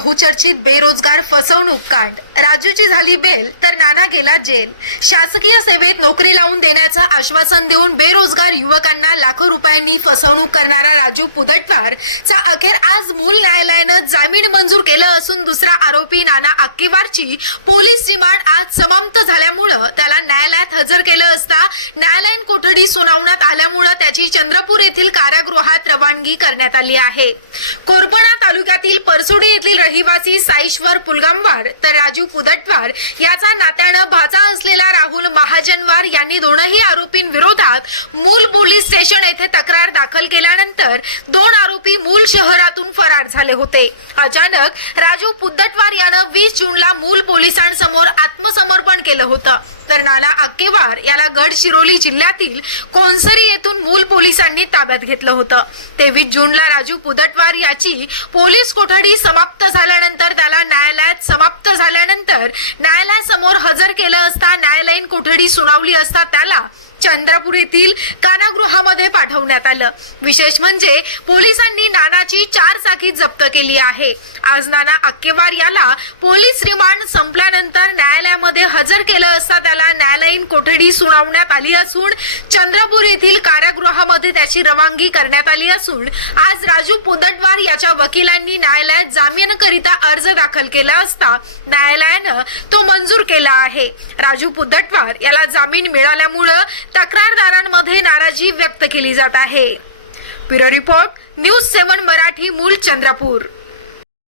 बहुचर्चित बेरोजगार फसवणूक कांड. राजूची झाली बेल तर नाना गेला जेल. शासकीय सेवेत नोकरी लावून देण्याचं आश्वासन देऊन बेरोजगार युवकांना लाखो रुपयांनी फसवणूक करणारा राजू पुदटवार चा अखेर आज मूल न्यायालयानं जामीन मंजूर केलं असून दुसरा आरोपी नाना आक्केवारची पोलीस रिमांड आज समाप्त झाल्यामुळं त्याला न्यायालयात हजर केलं असता न्यायालयीन कोठडी सुनावण्यात आल्यामुळं त्याची चंद्रपूर येथील कारागृहात रवानगी करण्यात आली आहे. कोरपणा तालुक्यातील परसुडी येथील रहिवासी साईश्वर पुलगामवार तर राजू पुदटवार याचा नात्यानं भाचा असलेला राहुल महाजनवार यांनी दोनही आरोपींविरोधात मूल पोलीस स्टेशन येथे तक्रार दाखल केल्यानंतर दोन आरोपी मूल शहरातून फरार झाले होते. अचानक राजू पुदटवार यानं वीस जूनला मूल पोलिसांसमोर आत्मसमर्पण केलं होतं. तर नाला अक्केवार याला गडचिरोली जिल्ह्यातील कोनसरी पोलिसांनी ताब्यात घेतलं होतं. तेवीस जूनला राजू पुदटवार याची पोलीस कोठडी समाप्त झाल्यानंतर त्याला न्यायालयात समाप्त झाल्यानंतर न्यायालयासमोर हजर केलं असता न्यायालयीन कोठडी सुनावली असता त्याला चंद्रपूर येथील कारागृहामध्ये पाठवण्यात आलं. विशेष म्हणजे पोलिसांनी नानाची चार चाकी जप्त केली आहे. आज नाना अक्केवार याला पोलीस रिमांड संपल्यानंतर न्यायालयामध्ये हजर केलं असता त्याला न्यायालयीन कोठडी सुनावण्यात आली असून चंद्रपूर येथील कारागृह याची रवानगी करण्यात आली असून आज राजू पुदटवार याच्या वकिलांनी न्यायालयात जामीनकरिता अर्ज दाखल केला असता न्यायालयानं तो मंजूर केला आहे. राजू पुदटवार याला जामीन मिळाल्यामुळं तक्रारदारांमध्ये नाराजी व्यक्त केली जात आहे. Bureau report news seven Marathi Mul Chandrapur.